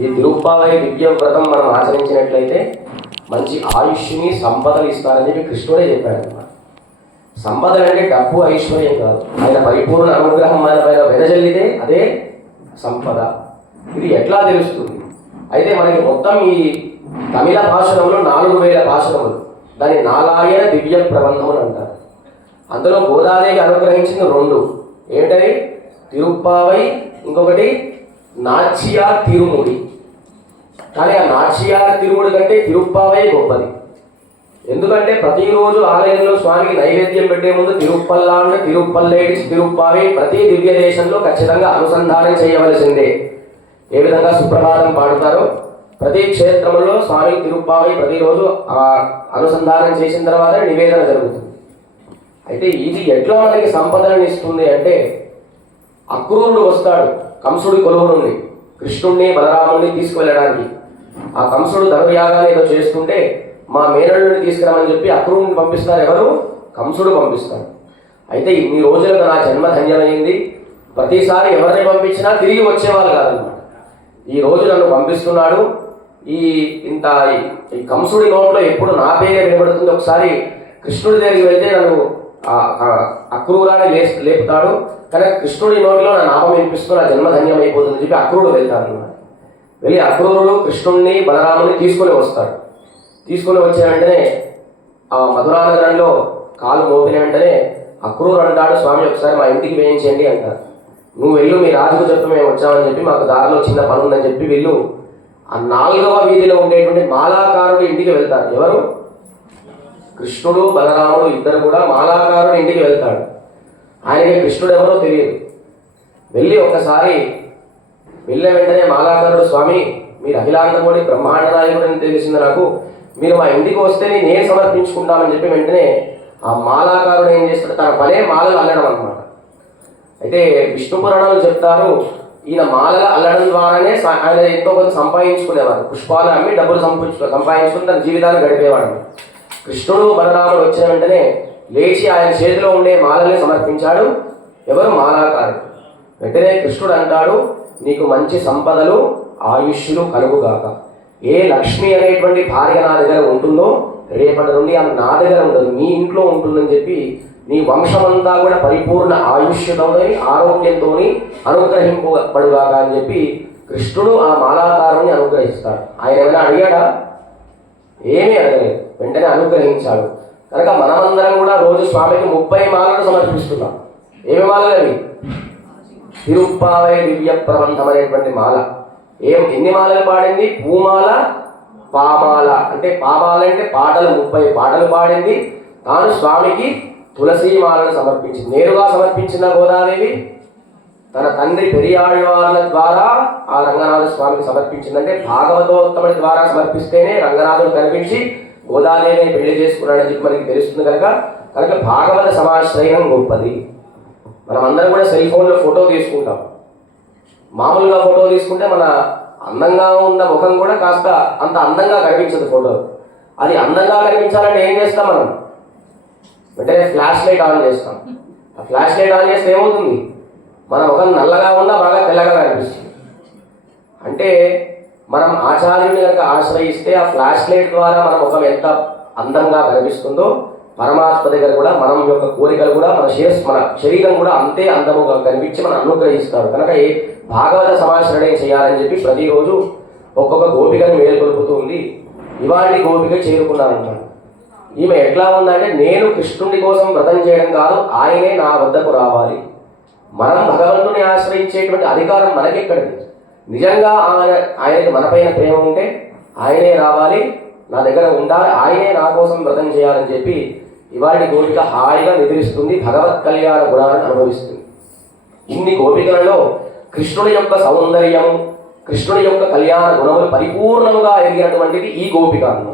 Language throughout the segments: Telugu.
ఈ తిరుప్పావై దివ్య వ్రతం మనం ఆచరించినట్లయితే మంచి ఆయుష్ని సంపదలు ఇస్తారని చెప్పి కృష్ణుడే చెప్పాడు అన్నమాట. సంపదలు అంటే డబ్బు ఐశ్వర్యం కాదు, ఆయన పరిపూర్ణ అనుగ్రహం మన పైన వెదజల్లితే అదే సంపద. ఇది ఎట్లా తెలుస్తుంది? అయితే మనకి మొత్తం ఈ తమిళ భాషణంలో 4000 భాషణములు, దాన్ని నాలాయన దివ్య ప్రబంధములు అంటారు. అందులో గోదాదేవి అనుగ్రహించిన 2 ఏంటది? తిరుప్పావై, ఇంకొకటి నాచియార్ తిరుముడి. కానీ ఆ నాచియార్ తిరుముడి కంటే తిరుప్పావై గొప్పది. ఎందుకంటే ప్రతిరోజు ఆలయంలో స్వామికి నైవేద్యం పెట్టే ముందు తిరుప్పల్లాండ్, తిరుప్పల్లేడిస్, తిరుప్పావై ప్రతి దివ్య దేశంలో ఖచ్చితంగా అనుసంధానం చేయవలసిందే. ఏ విధంగా సుప్రభాతం పాడుతారో ప్రతి క్షేత్రంలో స్వామి తిరుప్పావై ప్రతిరోజు అనుసంధానం చేసిన తర్వాత నివేదన జరుగుతుంది. అయితే ఇది ఎట్లా మనకి సంపదలను ఇస్తుంది అంటే, అక్రూరుడు వస్తాడు కంసుడి కొలువు నుండి కృష్ణుణ్ణి బలరాముణ్ణి తీసుకువెళ్ళడానికి. ఆ కంసుడు ధనుర్యాగాన్ని ఏదో చేస్తుంటే మా మేనల్ని తీసుకురామని చెప్పి అక్రూరుని పంపిస్తారు. ఎవరు? కంసుడు పంపిస్తాడు. అయితే ఇన్ని రోజులకు నా జన్మ ధన్యమైంది, ప్రతిసారి ఎవరిని పంపించినా తిరిగి వచ్చేవాళ్ళు కాదన్నమాట. ఈ రోజు నన్ను పంపిస్తున్నాడు, ఈ కంసుడి నోట్లో ఎప్పుడు నా పేరే వినబడుతుంది, ఒకసారి కృష్ణుడి దగ్గరికి వెళ్తే నన్ను అక్రూరాన్ని లేపుతాడు, కానీ కృష్ణుడి నోటిలో నా నామం వినిపిస్తూ నా జన్మ ధన్యం అయిపోతుందని చెప్పి అక్రూరుడు వెళ్తాడు అన్నమాట. వెళ్ళి అక్రూరుడు కృష్ణుడిని బలరాముని తీసుకొని వస్తాడు. తీసుకొని వచ్చిన వెంటనే ఆ మధురానగరంలో కాలు మోపిన వెంటనే అక్రూరు అంటాడు, స్వామి ఒకసారి మా ఇంటికి వేయించండి అంటారు. నువ్వు వెళ్ళు, మీ రాజుకు చెప్పి మేము వచ్చామని చెప్పి, మాకు దారిలో చిన్న పని ఉందని చెప్పి వీళ్ళు ఆ 4వ వీధిలో ఉండేటువంటి మాలాకారుడి ఇంటికి వెళ్తారు. ఎవరు? కృష్ణుడు బలరాముడు ఇద్దరు కూడా మాలాకారుడి ఇంటికి వెళ్తాడు. ఆయనకి కృష్ణుడు ఎవరో తెలియదు. వెళ్ళి ఒక్కసారి వెళ్ళే వెంటనే మాలాకారుడు, స్వామి మీరు అఖిలాండకోటి బ్రహ్మాండ నాయకుడు అని తెలిసింది నాకు, మీరు మా ఇంటికి వస్తే నేను సమర్పించుకుంటామని చెప్పి వెంటనే ఆ మాలాకారుడు ఏం చేస్తాడు, తన పనే మాలలు అల్లడం అన్నమాట. అయితే విష్ణు పురాణాలు చెప్తారు, ఈయన మాలలు అల్లడం ద్వారానే ఆయన ఎంతో కొంత సంపాదించుకునేవారు. పుష్పాలు అమ్మి డబ్బులు సంపాదించుకుని తన జీవితాన్ని గడిపేవాడు. కృష్ణుడు బలరాముడు వచ్చిన వెంటనే లేచి ఆయన చేతిలో ఉండే మాలని సమర్పించాడు. ఎవరు? మాలాకారుడు. వెంటనే కృష్ణుడు అంటాడు, నీకు మంచి సంపదలు ఆయుష్లు కలుగుగాక. ఏ లక్ష్మి అనేటువంటి భార్య నా దగ్గర ఉంటుందో రేపటి నుండి ఆమె నా దగ్గర ఉండదు, మీ ఇంట్లో ఉంటుందని చెప్పి నీ వంశమంతా కూడా పరిపూర్ణ ఆయుష్యతోని ఆరోగ్యంతో అనుగ్రహింపబడుగాక అని చెప్పి కృష్ణుడు ఆ మాలాకారుని అనుగ్రహిస్తాడు. ఆయన ఏమైనా అడిగాడా? ఏమీ అడగలేదు, వెంటనే అనుగ్రహించాడు. కనుక మనమందరం కూడా రోజు స్వామికి 30 మాలలు సమర్పిస్తున్నాం. ఏమి మాలలు అవి? తిరుప్పావై దివ్య ప్రబంధం అనేటువంటి మాల. ఎన్ని మాలలు పాడింది? పూమాల, పామాల. అంటే పామాల అంటే పాటలు, 30 పాటలు పాడింది. తాను స్వామికి తులసి మాలను సమర్పించింది. నేరుగా సమర్పించిన గోదాదేవి తన తండ్రి పెరియాళ్వార్ల ద్వారా ఆ రంగనాథ స్వామికి సమర్పించిందంటే భాగవతోత్తముడి ద్వారా సమర్పిస్తేనే రంగనాథుడు కనిపించి గోదాదేవిని పెళ్లి చేసుకున్నాడని చెప్పి మనకి తెలుస్తుంది. కనుక భాగవత సమాశ్రయం గొప్పది. మనం అందరం కూడా సెల్ ఫోన్లో ఫోటో తీసుకుంటాం. మామూలుగా ఫోటో తీసుకుంటే మన అందంగా ఉన్న ముఖం కూడా కాస్త అంత అందంగా కనిపించదు ఫోటో. అది అందంగా కనిపించాలంటే ఏం చేస్తాం? మనం వెంటనే ఫ్లాష్ లైట్ ఆన్ చేస్తాం. ఆ ఫ్లాష్ లైట్ ఆన్ చేస్తే ఏమవుతుంది? మన ముఖం నల్లగా ఉన్నా బాగా తెల్లగా కనిపిస్తుంది. అంటే మనం ఆచార్యుని కనుక ఆశ్రయిస్తే ఆ ఫ్లాష్ లైట్ ద్వారా మన ముఖం ఎంత అందంగా కనిపిస్తుందో పరమాత్మ దగ్గర కూడా మనం యొక్క కోరికలు కూడా మన శరీరం కూడా అంతే అందముగా కనిపించి మనం అనుగ్రహిస్తాడు. కనుక ఈ భాగవత సమాశ్రయం చేయాలని చెప్పి ప్రతిరోజు ఒక్కొక్క గోపికను మేలుకొలుపుతూ ఉంది. ఇవాళ గోపిక చేరుకున్నానంటాడు. ఈమె ఎట్లా ఉందంటే, నేను కృష్ణుడి కోసం వ్రతం చేయడం కాదు, ఆయనే నా వద్దకు రావాలి. మనం భగవంతుని ఆశ్రయించేటువంటి అధికారం మనకెక్కడిది? నిజంగా ఆయనకి మనపైన ప్రేమ ఉంటే ఆయనే రావాలి, నా దగ్గర ఉండాలి, ఆయనే నా కోసం వ్రతం చేయాలని చెప్పి ఇవాళ గోపిక హాయిగా నిద్రిస్తుంది, భగవత్ కళ్యాణ గుణాలను అనుభవిస్తుంది. ఇన్ని గోపికలలో కృష్ణుడి యొక్క సౌందర్యము, కృష్ణుడి యొక్క కళ్యాణ గుణములు పరిపూర్ణంగా ఎరిగినటువంటిది ఈ గోపిక అన్నమాట.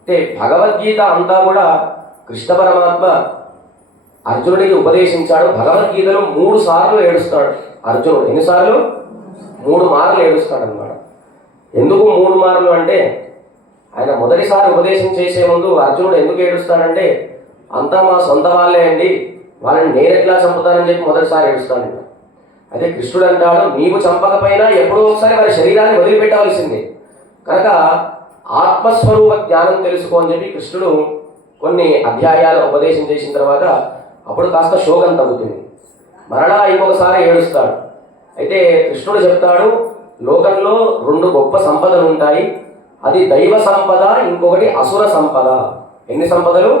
అంటే భగవద్గీత అంతా కూడా కృష్ణ పరమాత్మ అర్జునుడికి ఉపదేశించాడు. భగవద్గీతలో 3 సార్లు ఏడుస్తాడు అర్జునుడు. ఎన్నిసార్లు? 3 మార్లు ఏడుస్తాడు అన్నమాట. ఎందుకు 3 మార్లు అంటే, ఆయన మొదటిసారి ఉపదేశం చేసే ముందు అర్జునుడు ఎందుకు ఏడుస్తాడంటే, అంతా మా సొంత వాళ్ళే అండి, వాళ్ళని నేను ఎట్లా చంపుతానని చెప్పి మొదటిసారి ఏడుస్తాడంట. అయితే కృష్ణుడు అంటాడు, నీవు చంపకపోయినా ఎప్పుడో ఒకసారి వారి శరీరాన్ని వదిలిపెట్టవలసిందే, కనుక ఆత్మస్వరూప జ్ఞానం తెలుసుకో అని చెప్పి కృష్ణుడు కొన్ని అధ్యాయాలు ఉపదేశం చేసిన తర్వాత అప్పుడు కాస్త శోకం తగ్గుతుంది. మరలా ఇంకొకసారి ఏడుస్తాడు. అయితే కృష్ణుడు చెప్తాడు, లోకంలో రెండు గొప్ప సంపదలు ఉంటాయి, అది దైవ సంపద, ఇంకొకటి అసుర సంపద. ఎన్ని సంపదలు?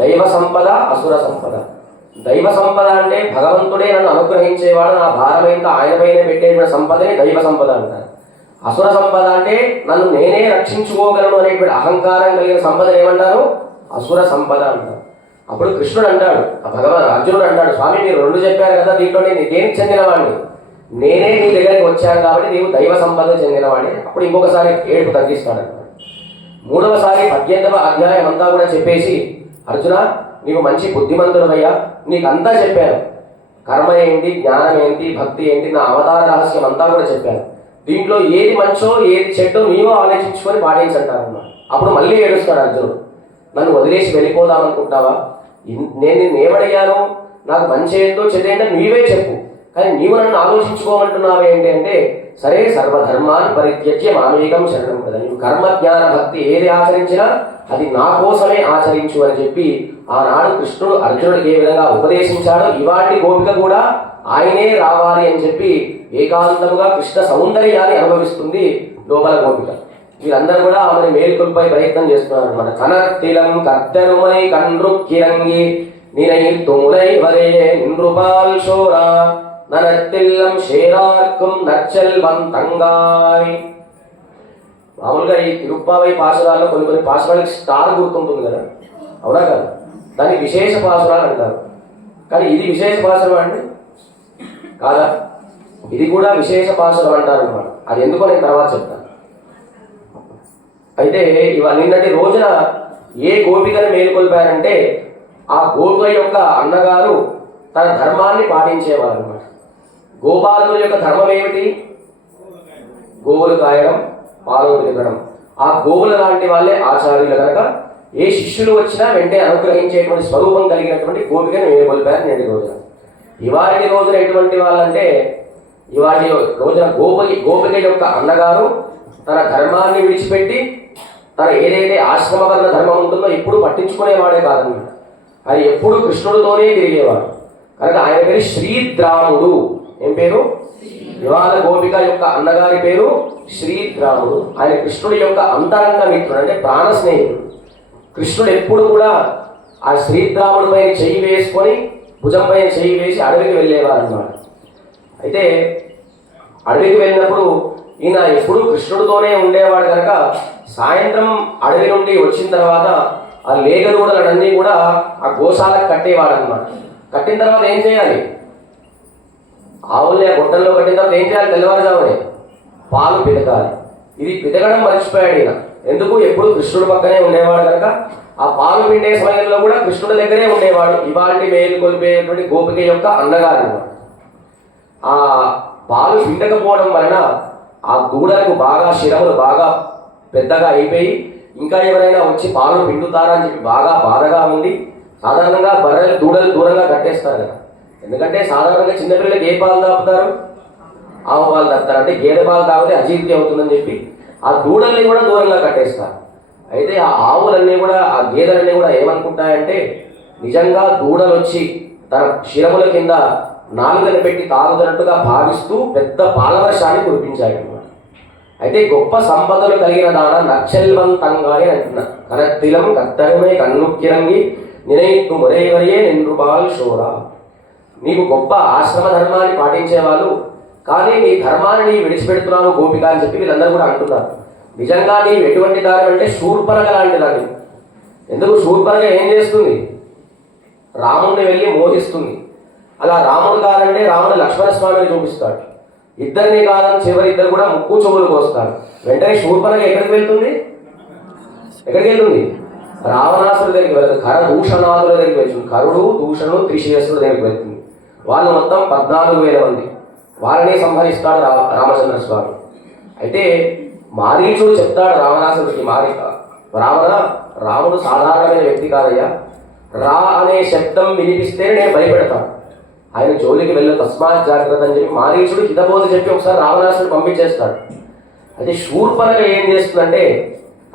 దైవ సంపద, అసుర సంపద. దైవ సంపద అంటే భగవంతుడే నన్ను అనుగ్రహించేవాడు, నా భారమైంత ఆయనపైనే పెట్టేటువంటి సంపదని దైవ సంపద అంటారు. అసుర సంపద అంటే నన్ను నేనే రక్షించుకోగలను అనేటువంటి అహంకారం కలిగిన సంపదను ఏమంటారు? అసుర సంపద అంటారు. అప్పుడు కృష్ణుడు అంటాడు, అర్జునుడు అంటాడు, స్వామి మీరు రెండు చెప్పారు కదా, దీంట్లో నేను దేనికి చెందినవాడిని? నేనే నీ దగ్గరికి వచ్చాను కాబట్టి నీవు దైవ సంపద చెందినవాడిని. అప్పుడు ఇంకొకసారి ఏడుపు తగ్గిస్తాడు. మూడవసారి 18వ అధ్యాయం అంతా కూడా చెప్పేసి, అర్జున నీవు మంచి బుద్ధిమంతుడవయ్యా, నీకు అంతా చెప్పాను, కర్మ ఏంటి, జ్ఞానం ఏంటి, భక్తి ఏంటి, నా అవతార రహస్యం అంతా కూడా చెప్పాను. దీంట్లో ఏది మంచో ఏది చెడ్డో నీవో ఆలోచించుకొని పాటించంటారు అన్నమాట. అప్పుడు మళ్ళీ ఏడుస్తాడు అర్జునుడు, నన్ను వదిలేసి వెళ్ళిపోదామనుకుంటావా? నేను నిన్ను ఏమడిగాను? నాకు మంచి ఏంటో చెడ్డేంటో నీవే చెప్పు, కానీ నీవు నన్ను ఆలోచించుకోమంటున్నావు ఏంటి అంటే, సరే సర్వధర్మాన్ని పరిత్యజ్య మామేకం శరణం కదా, నీవు కర్మ జ్ఞాన భక్తి ఏది ఆచరించినా అది నా కోసమే ఆచరించు అని చెప్పి ఆనాడు కృష్ణుడు అర్జునుడికి ఏ విధంగా ఉపదేశించాడో ఇవాటి గోపిక కూడా ఆయనే రావాలి అని చెప్పి ఏకాంతముగా కృష్ణ సౌందర్యాన్ని అనుభవిస్తుంది లోపల గోపిక. వీళ్ళందరూ కూడా ఆమెను మేలుకొల్పై ప్రయత్నం చేస్తున్నారు అనమాట. కనర్తిలం కత్తెరుమై కండ్రు కిరంగి నినైత్తు ములై వరే నిన్రుపాల్ శోరా ననత్తిల్లం షేరార్కం నచ్చల్వం తంగాయ్. మామూలుగా ఈ తిరుప్పావై పాశురాల్లో కొన్ని పాశురాలకు స్టార్ గుర్తుంటుంది కదా, అవునా కదా? దాన్ని విశేష పాశురాలు అంటారు. కానీ ఇది విశేష పాశురం అండి కాదా? ఇది కూడా విశేష పాశురం అంటారు అనమాట. అది ఎందుకో నేను తర్వాత చెప్తాను. అయితే నిన్నటి రోజున ఏ గోపికను మేలుకొల్పారంటే, ఆ గోపిక యొక్క అన్నగారు తన ధర్మాన్ని పాటించేవారు అనమాట. గోపాలుల యొక్క ధర్మం ఏమిటి? గోవులు కాయడం, పాలు తిరగడం. ఆ గోవుల లాంటి వాళ్ళే ఆచార్యులు కనుక ఏ శిష్యులు వచ్చినా వెంటనే అనుగ్రహించేటువంటి స్వరూపం కలిగినటువంటి గోపికను మేలుకొల్పారు నేటి రోజున. ఇవాటి రోజున ఎటువంటి వాళ్ళంటే, ఇవాటి రోజున గోపిక యొక్క అన్నగారు తన ధర్మాన్ని విడిచిపెట్టి తన ఏదైతే ఆశ్రమవర్ణ ధర్మం ఉంటుందో ఎప్పుడు పట్టించుకునేవాడే కాదన్నమాట. అది ఎప్పుడు కృష్ణుడితోనే తిరిగేవాడు కనుక ఆయన పేరు శ్రీద్రాముడు. ఏం పేరు? ఇవాళ గోపిక యొక్క అన్నగారి పేరు శ్రీద్రాముడు. ఆయన కృష్ణుడి యొక్క అంతరంగ మిత్రుడు, అంటే ప్రాణ స్నేహితుడు. కృష్ణుడు ఎప్పుడు కూడా ఆ శ్రీద్రాముడి పైన చెయ్యి వేసుకొని భుజం పైన చెయ్యి వేసి అడవికి వెళ్ళేవారు అన్నమాట. అయితే అడవికి వెళ్ళినప్పుడు ఈయన ఎప్పుడు కృష్ణుడితోనే ఉండేవాడు కనుక సాయంత్రం అడవి నుండి వచ్చిన తర్వాత ఆ లేగదూడలన్నీ కూడా ఆ గోశాలకు కట్టేవాడు అన్నమాట. కట్టిన తర్వాత ఏం చేయాలి? ఆవుల్ని ఆ గుట్టల్లో కట్టిన తర్వాత ఏం చేయాలి? తెల్లవారుజామునే పాలు పితకాలి. ఇది పితకడం మర్చిపోయాడు ఈయన. ఎందుకు? ఎప్పుడు కృష్ణుడి పక్కనే ఉండేవాడు కనుక ఆ పాలు పిండే సమయంలో కూడా కృష్ణుడి దగ్గరే ఉండేవాడు. ఇవాళ మేలు కొలిపేటువంటి గోపిక యొక్క అన్నగారు. ఆ పాలు పిండకపోవడం వలన ఆ దూడలకు బాగా శిరములు బాగా పెద్దగా అయిపోయి ఇంకా ఎవరైనా వచ్చి పాలు పిండుతారా అని చెప్పి బాగా బాధగా ఉంది. సాధారణంగా బర్రెలు దూడలు దూరంగా కట్టేస్తారు కదా. ఎందుకంటే సాధారణంగా చిన్నపిల్లలకి ఏ పాలు తాపుతారు? ఆవు పాలు తాపుతారు. అంటే గేదె పాలు తాగితే అజీర్తి అవుతుందని చెప్పి ఆ దూడల్ని కూడా దూరంగా కట్టేస్తారు. అయితే ఆ ఆవులన్నీ కూడా ఆ గేదెలన్నీ కూడా ఏమనుకుంటాయంటే, నిజంగా దూడలు వచ్చి తన శిరముల కింద నాలుగని పెట్టి తాగుతున్నట్టుగా భావిస్తూ పెద్ద పాలవర్షాన్ని కురిపించాయి అన్నమాట. అయితే గొప్ప సంపదలు కలిగిన దాన నచ్చల్వంతంగా అని అంటున్నా. కనత్తిలం కత్తరిమై కన్నుక్కిరంగి నినైత్తు మురైవరియే నిన్రుపాల్ శోరా. నీకు గొప్ప ఆశ్రమ ధర్మాన్ని పాటించేవాళ్ళు, కానీ నీ ధర్మాన్ని నీ విడిచిపెడుతున్నావు గోపిక అని చెప్పి వీళ్ళందరూ కూడా అంటున్నారు. నిజంగా నీవు ఎటువంటి దాని అంటే శూర్పణఖ లాంటి దాన్ని. ఎందుకు? శూర్పణఖ ఏం చేస్తుంది? రాముడిని వెళ్ళి మోహిస్తుంది. అలా రాముడు కాదంటే రాముడు లక్ష్మణస్వామిని చూపిస్తాడు. ఇద్దరిని కాదని చివరిద్దరు కూడా ముక్కు చెవులు కోస్తారు. వెంటనే శూర్పణఖ ఎక్కడికి వెళ్తుంది? ఎక్కడికి వెళ్తుంది? రావణాసురుడి దగ్గరికి వెళ్తుంది. కరదూషణాదుల దగ్గరికి వెళ్తుంది. కరుడు, దూషణుడు, త్రిశేషుడు దగ్గరికి వెళ్తుంది. వాళ్ళు మొత్తం 14,000 మంది. వారిని సంహరిస్తాడు రామచంద్ర స్వామి. అయితే మారీచుడు చెప్తాడు రావణాసురుడికి, రాముడు సాధారణమైన వ్యక్తి కాదయ్యా, రా అనే శబ్దం వినిపిస్తే నేను భయపెడతాను, ఆయన జోలికి వెళ్ళి తస్మాత్ జాగ్రత్త అని చెప్పి మారీచుడు హితబోధ చెప్పి ఒకసారి రావణాసురుడు పంపించేస్తాడు. అయితే శూర్పణఖ ఏం చేస్తుందంటే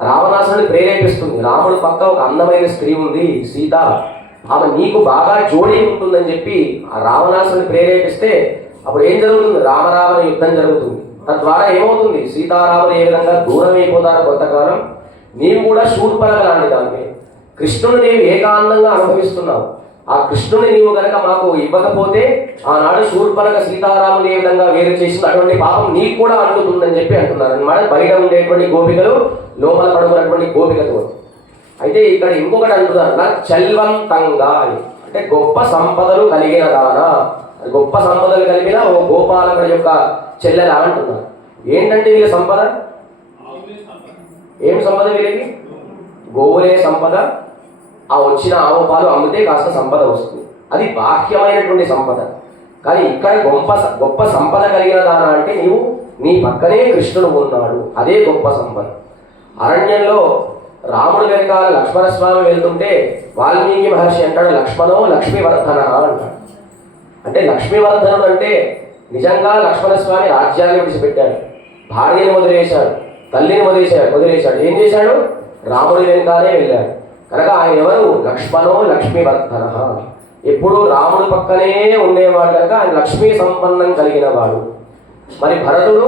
రావణాసురుడిని ప్రేరేపిస్తుంది. రాముడు పక్క ఒక అందమైన స్త్రీ ఉంది సీత, ఆమె నీకు బాగా జోడీ ఉంటుందని చెప్పి ఆ రావణాసురుడిని ప్రేరేపిస్తే అప్పుడు ఏం జరుగుతుంది? రామరావణ యుద్ధం జరుగుతుంది. తద్వారా ఏమవుతుంది? సీతారాములు ఏ విధంగా దూరం అయిపోతారో కొంతకాలం, నీవు కూడా శూర్పణఖ లాంటి దాన్ని కృష్ణుని నీవు ఏకాంతంగా అనుభవిస్తున్నావు. ఆ కృష్ణుని నీవు కనుక మాకు ఇవ్వకపోతే ఆనాడు శూర్పణఖ సీతారాములు ఏ విధంగా వేరు చేసిన అటువంటి పాపం నీకు కూడా అంటుతుందని చెప్పి అంటున్నారు అన్నమాట. బయట ఉండేటువంటి గోపికలు లోపల పడుకున్నటువంటి గోపికతో. అయితే ఇక్కడ ఇంకొకటి అంటున్నారు, నా చల్వంతంగా అంటే గొప్ప సంపదలు కలిగిన దానా, గొప్ప సంపదలు కలిగిన ఓ గోపాలకుడి యొక్క చెల్లెలా అంటున్నారు. ఏంటంటే వీళ్ళ సంపద? ఏం సంపద వీళ్ళకి? గోవులే సంపద. ఆ వచ్చిన ఆవు పాలు అమ్మితే కాస్త సంపద వస్తుంది, అది బాహ్యమైనటువంటి సంపద. కానీ ఇక్కడ గొప్ప సంపద కలిగిన దానా అంటే నీవు నీ పక్కనే కృష్ణుడు ఉన్నాడు, అదే గొప్ప సంపద. అరణ్యంలో రాముడు వెనకాల లక్ష్మణస్వామి వెళ్తుంటే వాల్మీకి మహర్షి అంటాడు, లక్ష్మణో లక్ష్మీవర్ధన అంటాడు. అంటే లక్ష్మీవర్ధనుడు అంటే నిజంగా లక్ష్మణస్వామి రాజ్యాన్ని విడిచిపెట్టాడు, భార్యని వదిలేశాడు, తల్లిని వదిలేశాడు. ఏం చేశాడు? రాముడి వెనకాలే వెళ్ళాడు. కనుక ఆయన ఎవరు? లక్ష్మణో లక్ష్మీవర్ధన. ఎప్పుడు రాముడు పక్కనే ఉండేవాడు కనుక ఆయన లక్ష్మీ సంపన్నం కలిగిన వాడు. మరి భరతుడు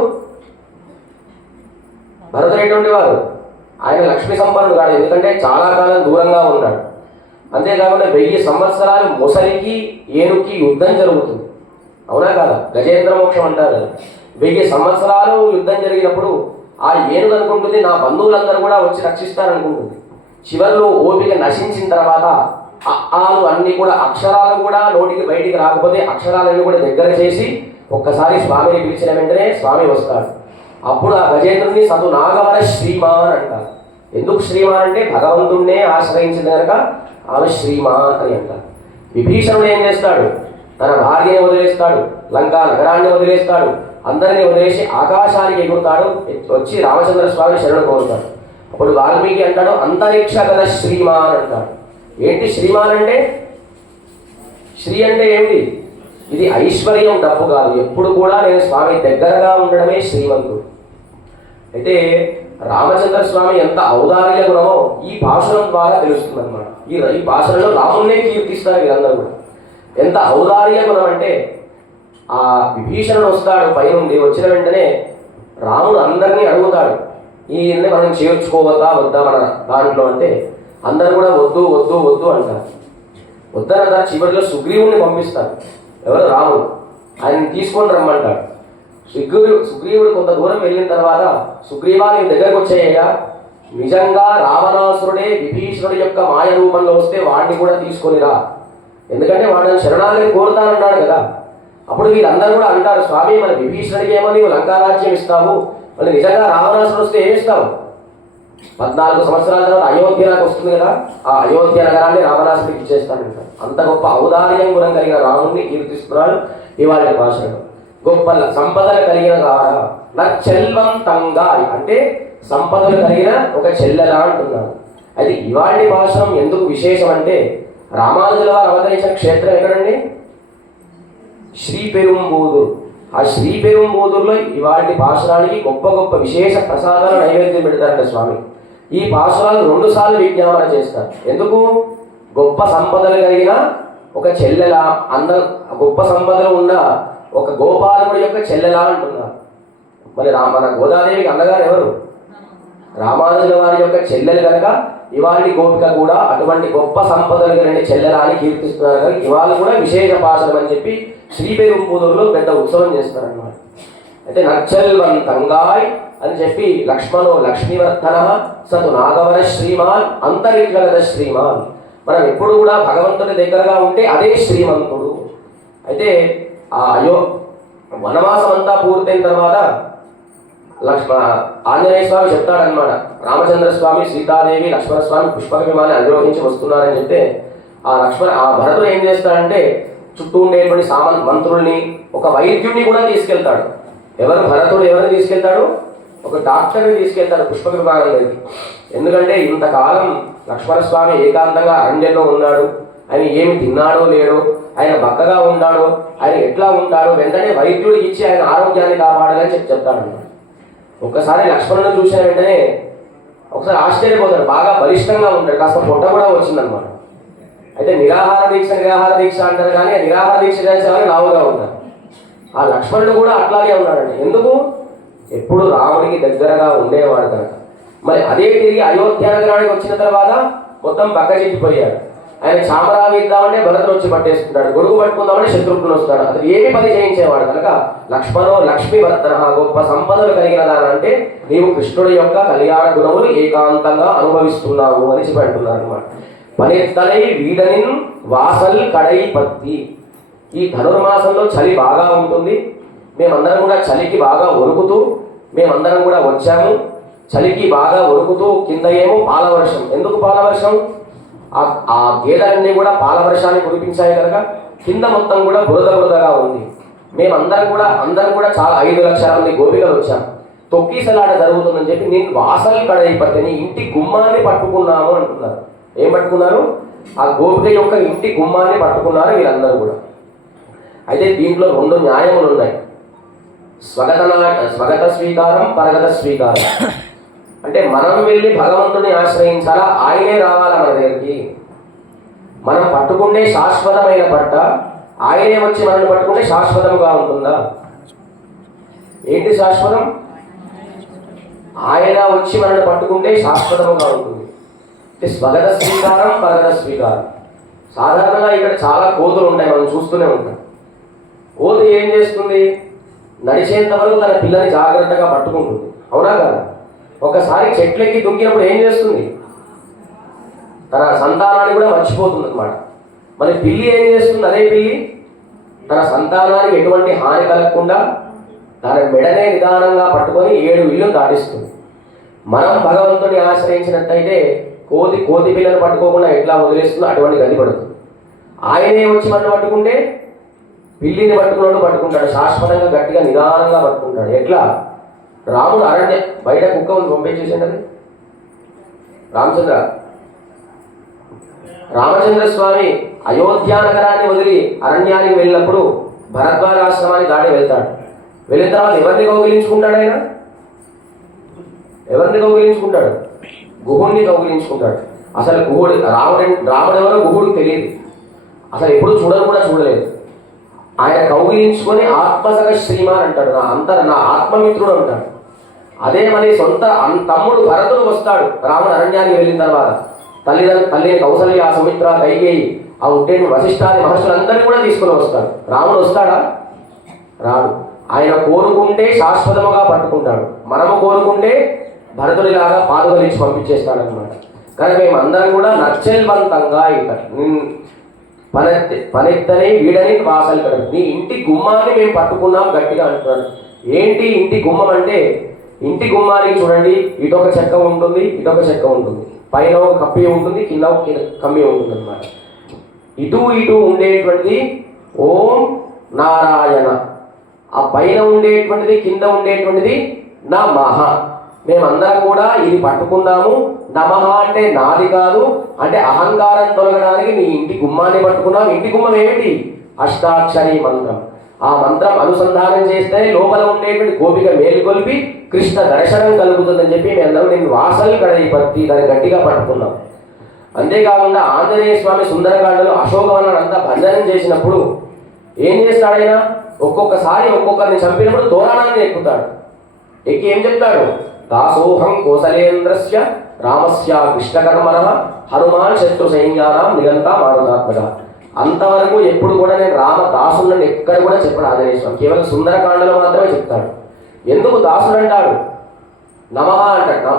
ఎటువంటి వారు? ఆయన లక్ష్మీ సంపన్నుడు కాదు, ఎందుకంటే చాలా కాలం దూరంగా ఉన్నాడు. అంతేకాకుండా 1000 సంవత్సరాలు ముసలికి ఏనుకి యుద్ధం జరుగుతుంది, అవునా కాదా? గజేంద్ర మోక్షం అంటారు కదా. 1000 సంవత్సరాలు యుద్ధం జరిగినప్పుడు ఆ ఏనుగు అనుకుంటుంది నా బంధువులందరూ కూడా వచ్చి రక్షిస్తారనుకుంటుంది. చివరిలో ఓపిక నశించిన తర్వాత ఆలు అన్ని కూడా అక్షరాలు కూడా నోటికి బయటికి రాకపోతే అక్షరాలన్నీ కూడా దగ్గర చేసి ఒక్కసారి స్వామిని పిలిచిన వెంటనే స్వామి వస్తాడు. అప్పుడు ఆ గజేంద్రుడిని సతు నాగవర శ్రీమాన్ అంటారు. ఎందుకు శ్రీమాన్ అంటే భగవంతుడినే ఆశ్రయించింది కనుక ఆమె శ్రీమాన్ అని అంటారు. విభీషణుడు ఏం చేస్తాడు? తన భార్యని వదిలేస్తాడు, లంకా నగరాన్ని వదిలేస్తాడు, అందరినీ వదిలేసి ఆకాశానికి ఎగురుతాడు, వచ్చి రామచంద్ర స్వామిని శరణు కోరుతాడు. అప్పుడు వాల్మీకి అంటాడు అంతరిక్ష గద శ్రీమాన్ అంటాడు. ఏంటి శ్రీమాన్ అంటే? శ్రీ అంటే ఏమిటి? ఇది ఐశ్వర్యం, డబ్బు కాదు. ఎప్పుడు కూడా నేను స్వామి దగ్గరగా ఉండడమే శ్రీమంతుడు. అయితే రామచంద్ర స్వామి ఎంత ఔదార్య గుణమో ఈ భాషణం ద్వారా తెలుస్తుంది అనమాట. ఈ భాషణలో రామున్నే కీర్తిస్తారు వీరందరూ కూడా. ఎంత ఔదార్య గుణం అంటే ఆ విభీషణుడు వస్తాడు పైనుండి, వచ్చిన వెంటనే రాముడు అందరినీ అడుగుతాడు, ఈయన్ని మనం చేర్చుకోవద్దా వద్దా మన దాంట్లో అంటే అందరు కూడా వద్దు వద్దు వద్దు అంటారు. వద్దనంటారు. చివరిలో సుగ్రీవుడిని పంపిస్తారు. ఎవరు? రాముడు. ఆయన తీసుకొని రమ్మంటాడు. సుగ్రీవుడు కొంత దూరం వెళ్ళిన తర్వాత సుగ్రీవా నీ దగ్గరకు వచ్చేయగా నిజంగా రావణాసురుడే విభీషణుడి యొక్క మాయ రూపంలో వస్తే వాడిని కూడా తీసుకొని రా, ఎందుకంటే వాడిని శరణాలని కోరుతానన్నాడు కదా. అప్పుడు వీళ్ళందరూ కూడా అంటారు, స్వామి మన విభీషణుడికి ఏమో నీవు లంకారాజ్యం ఇస్తావు, మళ్ళీ నిజంగా రావణాసురుడు వస్తే ఏమిస్తావు? 14 సంవత్సరాల తర్వాత అయోధ్య నాకు వస్తుంది కదా, ఆ అయోధ్య నగరాన్ని రావణాసుడికి ఇచ్చేస్తానంటారు. అంత గొప్ప ఔదార్యం గుణం కలిగిన రాముడిని కీర్తిస్తున్నాడు ఇవాళ భాషలో. గొప్ప సంపదలు కలిగిన ద్వారా నచ్చెల్వంతంగా అంటే సంపదలు కలిగిన ఒక చెల్లెలా అంటున్నాడు. అది ఇవాళ భాషణం ఎందుకు విశేషం అంటే రామానుజుల వారు అవతరించిన క్షేత్రం ఎక్కడండి? శ్రీపెరుంబూదూరు. ఆ శ్రీపెరుంబూదూరులో ఇవాళ భాషణానికి గొప్ప గొప్ప విశేష ప్రసాదాలు నైవేద్యం పెడతారంట స్వామి. ఈ భాషణాలు 2 సార్లు విజ్ఞాపన చేస్తారు. ఎందుకు? గొప్ప సంపదలు కలిగిన ఒక చెల్లెలా, గొప్ప సంపదలు ఉన్న ఒక గోపాలకుడి యొక్క చెల్లెలా అంటున్నారు. మరి మన గోదాదేవికి అన్నగారు ఎవరు? రామానుజుల వారి యొక్క చెల్లెలు కనుక ఇవాళ గోపిక కూడా అటువంటి గొప్ప సంపదలు కలిగిన చెల్లెలా అని కీర్తిస్తున్నారు. కనుక ఇవాళ కూడా విశేష భాషణం అని చెప్పి శ్రీపెరుంబూదూరులో పెద్ద ఉత్సవం చేస్తారన్నమాట. అయితే నచ్చల్వంతంగాయ్ అని చెప్పి లక్ష్మణో లక్ష్మీవర్ధన సతు నాగవర శ్రీమాన్ అంతరిక్షగత శ్రీమాన్. మనం ఎప్పుడు కూడా భగవంతుడి దగ్గరగా ఉంటే అదే శ్రీమంతుడు. అయితే ఆ వనవాసం అంతా పూర్తయిన తర్వాత ఆంజనేయ స్వామి చెప్తాడనమాట, రామచంద్ర స్వామి సీతాదేవి లక్ష్మణ స్వామి పుష్పక విమానాన్ని అధిరోహించి వస్తున్నారని చెప్తే ఆ భరతుడు ఏం చేస్తాడంటే చుట్టూ ఉండేటువంటి మంత్రుల్ని ఒక వైద్యుడిని కూడా తీసుకెళ్తాడు. ఎవరు? భరతుడు ఎవరిని తీసుకెళ్తాడు? ఒక డాక్టర్ని తీసుకెళ్తాడు పుష్పక విమానంలోకి. ఎందుకంటే ఇంతకాలం లక్ష్మణ స్వామి ఏకాంతంగా అరణ్యంలో ఉన్నాడు, ఆయన ఏమి తిన్నాడో లేడో, ఆయన బక్కగా ఉంటాడు, ఆయన ఎట్లా ఉంటాడు, వెంటనే వైద్యుడికి ఇచ్చి ఆయన ఆరోగ్యాన్ని కాపాడాలని చెప్తాడన్నమాట. ఒక్కసారి లక్ష్మణుడు చూసిన వెంటనే ఒకసారి ఆశ్చర్యపోతాడు, బాగా బలిష్టంగా ఉంటాడు, కాస్త పొట్ట కూడా వచ్చిందనమాట. అయితే నిరాహార దీక్ష అంటారు, కానీ ఆ నిరాహార దీక్ష చేసేవాళ్ళు లావుగా ఉంటారు. ఆ లక్ష్మణుడు కూడా అట్లాగే ఉన్నాడండి. ఎందుకు? ఎప్పుడు రాముడికి దగ్గరగా ఉండేవాడు కనుక. మరి అదే తిరిగి అయోధ్య నగరానికి వచ్చిన తర్వాత మొత్తం పక్కచిట్టిపోయాడు. ఆయన చామరావి ఇద్దామంటే భరతుడు వచ్చి పట్టేసుకుంటాడు, గొడుగు పట్టుకుందామంటే శత్రుఘ్నుడు వస్తాడు. అతను ఏమి పని చేయించేవాడు కనుక లక్ష్మణో లక్ష్మీవర్ధన, గొప్ప సంపదలు కలిగిన దానంటే నీవు కృష్ణుడి యొక్క కళ్యాణ గుణములు ఏకాంతంగా అనుభవిస్తున్నావు అని చెప్పి అంటున్నారు అనమాట. పనెత్తలై వీడనిన్ వాసల్ కడై పత్తి. ఈ ధనుర్మాసంలో చలి బాగా ఉంటుంది. మేమందరం కూడా చలికి బాగా వణుకుతూ మేమందరం కూడా వచ్చాము. చలికి బాగా వణుకుతూ కింద ఏమో పాలవర్షం. ఎందుకు పాలవర్షం? ఆ గేదెలన్నీ కూడా పాలవర్షాన్ని కురిపించాయి కనుక కింద మొత్తం కూడా బురదగా ఉంది. మేమందరం కూడా చాలా 5 లక్షల మంది గోపికలు వచ్చాము. తొక్కిసలాట జరుగుతుందని చెప్పి నేను వాసల్ కడైపత్తి, నీ ఇంటి గుమ్మాన్ని పట్టుకున్నాము అంటున్నారు. ఏం పట్టుకున్నారు? ఆ గోపిక యొక్క ఇంటి గుమ్మాన్ని పట్టుకున్నారు వీళ్ళందరూ కూడా. అయితే దీంట్లో 2 న్యాయములు ఉన్నాయి. స్వగత స్వీకారం, పరగత స్వీకారం. అంటే మనం వెళ్ళి భగవంతుని ఆశ్రయించాలా, ఆయనే రావాలా మన దగ్గరికి? మనం పట్టుకుంటే శాశ్వతమైన పట్ట, ఆయనే వచ్చి మనల్ని పట్టుకుంటే శాశ్వతంగా ఉంటుందా? ఏంటి శాశ్వతం? ఆయన వచ్చి మనల్ని పట్టుకుంటే శాశ్వతంగా ఉంటుంది. స్వగత స్వీకారం, పరగత స్వీకారం. సాధారణంగా ఇక్కడ చాలా కోతులు ఉంటాయి, మనం చూస్తూనే ఉంటాం. కోతి ఏం చేస్తుంది? నడిచేంత వరకు తన పిల్లని జాగ్రత్తగా పట్టుకుంటుంది, అవునా కదా? ఒకసారి చెట్లెక్కి దుంకినప్పుడు ఏం చేస్తుంది? తన సంతానాన్ని కూడా మర్చిపోతుంది అనమాట. మరి పిల్లి ఏం చేస్తుంది? అదే పిల్లి తన సంతానానికి ఎటువంటి హాని కలగకుండా తన మెడనే నిదానంగా పట్టుకొని 7 ఇళ్ళు దాటిస్తుంది. మనం భగవంతుని ఆశ్రయించినట్టయితే కోతి పిల్లను పట్టుకోకుండా ఎట్లా వదిలేస్తుందో అటువంటి గది పడుతుంది. ఆయనే వచ్చి మనం పట్టుకుంటే పిల్లిని పట్టుకున్నట్టు పట్టుకుంటాడు, శాశ్వతంగా గట్టిగా నిదానంగా పట్టుకుంటాడు. ఎట్లా? రాముడు బయట కుక్క ఉంది పంపించేసిండి. అది రామచంద్ర స్వామి అయోధ్య నగరాన్ని వదిలి అరణ్యానికి వెళ్ళినప్పుడు భరద్వాజ ఆశ్రమాన్ని దాటి వెళ్తాడు. వెళ్ళిన తర్వాత ఎవరిని కౌగిలించుకుంటాడు? ఆయన ఎవరిని కౌగిలించుకుంటాడు? గుహుడిని కౌగిలించుకుంటాడు. అసలు రాముడు ఎవరో గుహుడికి తెలియదు, అసలు ఎప్పుడు చూడలేదు. ఆయన కౌగిలించుకొని ఆత్మసగ శ్రీమాన్ అంటాడు, నా ఆత్మమిత్రుడు అంటాడు. అదే మరి సొంత తమ్ముడు భరతుడు వస్తాడు రాముడు అరణ్యానికి వెళ్ళిన తర్వాత. తల్లిని కౌసల్య, సుమిత్ర, కైకేయి, ఆ ఉట్టేని వశిష్ఠాది మహర్షులందరినీ కూడా తీసుకుని వస్తాడు. రాముడు వస్తాడా? రాడు. ఆయన కోరుకుంటే శాశ్వతముగా పట్టుకుంటాడు, మనము కోరుకుంటే భరతుడిలాగా పాదుకలించి పంపించేస్తాడు అనమాట. కానీ మేమందరం కూడా నచ్చల్వంతంగా ఇక్కడ పనెత్తనే వీడని వాసలు కడ, నీ ఇంటి గుమ్మాన్ని మేము పట్టుకున్నాం గట్టిగా అంటున్నాడు. ఏంటి ఇంటి గుమ్మం అంటే? ఇంటి గుమ్మానికి చూడండి, ఇటొక చెక్క ఉంటుంది, ఇటొక చెక్క ఉంటుంది, పైన ఒక కప్పి ఉంటుంది, కింద ఒక కమ్మి ఉంటుంది అనమాట. ఇటు ఉండేటువంటిది ఓం నారాయణ, ఆ పైన ఉండేటువంటిది కింద ఉండేటువంటిది నమః. మేమందరం కూడా ఇది పట్టుకున్నాము. నమః అంటే నాది కాదు, అంటే అహంకారం తొలగడానికి నీ ఇంటి గుమ్మాన్ని పట్టుకున్నాం. ఇంటి గుమ్మం ఏమిటి? అష్టాక్షరి మంత్రం. ఆ మంత్రం అనుసంధానం చేస్తే లోపల ఉండేటువంటి గోపిక మేలుకొల్పి కృష్ణ దర్శనం కలుగుతుందని చెప్పి మేమందరం నేను వాసల్ కడైపత్తి దాన్ని గట్టిగా పట్టుకున్నాం. అంతేకాకుండా ఆంజనేయ స్వామి సుందరకాండలో అశోకవనాన్ని అంతా బంధనం చేసినప్పుడు ఏం చేస్తాడైనా? ఒక్కొక్కసారి ఒక్కొక్కరిని చంపినప్పుడు తోరణాన్ని ఎక్కుతాడు. ఎక్కి ఏం చెప్తాడు? దాసోహం కోసలేంద్రస్య రామస్య కృష్ణకర్మణ హనుమాన్ శత్రు సైన్యానాం నిరంతా మారుతాత్మక. అంతవరకు ఎప్పుడు కూడా నేను రామదాసుని ఎక్కడ కూడా చెప్పాడు ఆంజనేయ స్వామి, కేవలం సుందరకాండలో మాత్రమే చెప్తాడు. ఎందుకు దాసుడు అంటాడు? నమః అంటాడు.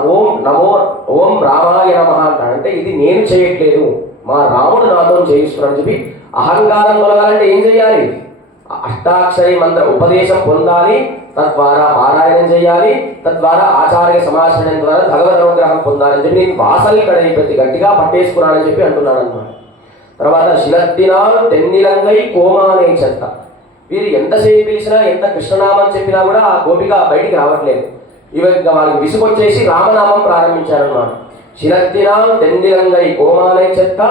ఓం రామాయ నమః అంటాడు. అంటే ఇది నేను చేయట్లేదు, మా రాముడు నాతో చేయిస్తున్నాడు చెప్పి అహంకారం తొలగాలంటే ఏం చేయాలి? అష్టాక్షరి మంత్ర ఉపదేశం పొందాలి, తద్వారా పారాయణం చేయాలి, తద్వారా ఆచార్య సమాచరణం ద్వారా భగవద్ అనుగ్రహం పొందాలని చెప్పి నేను వాసలి కడైపత్తి గట్టిగా పట్టేసుకున్నానని చెప్పి అంటున్నాడు అనమాట. తర్వాత శిలద్దినాలు తెన్నిలంగై కోమానే చెత్త. వీరు ఎంతసేపు పిలిచినా, ఎంత కృష్ణనామం చెప్పినా కూడా ఆ గోపిక బయటికి రావట్లేదు. ఇక వాళ్ళకి విసుగొచ్చేసి రామనామం ప్రారంభించారన్నమాట. శిలద్దినాలు తెన్నిలంగై కోమానే చెత్త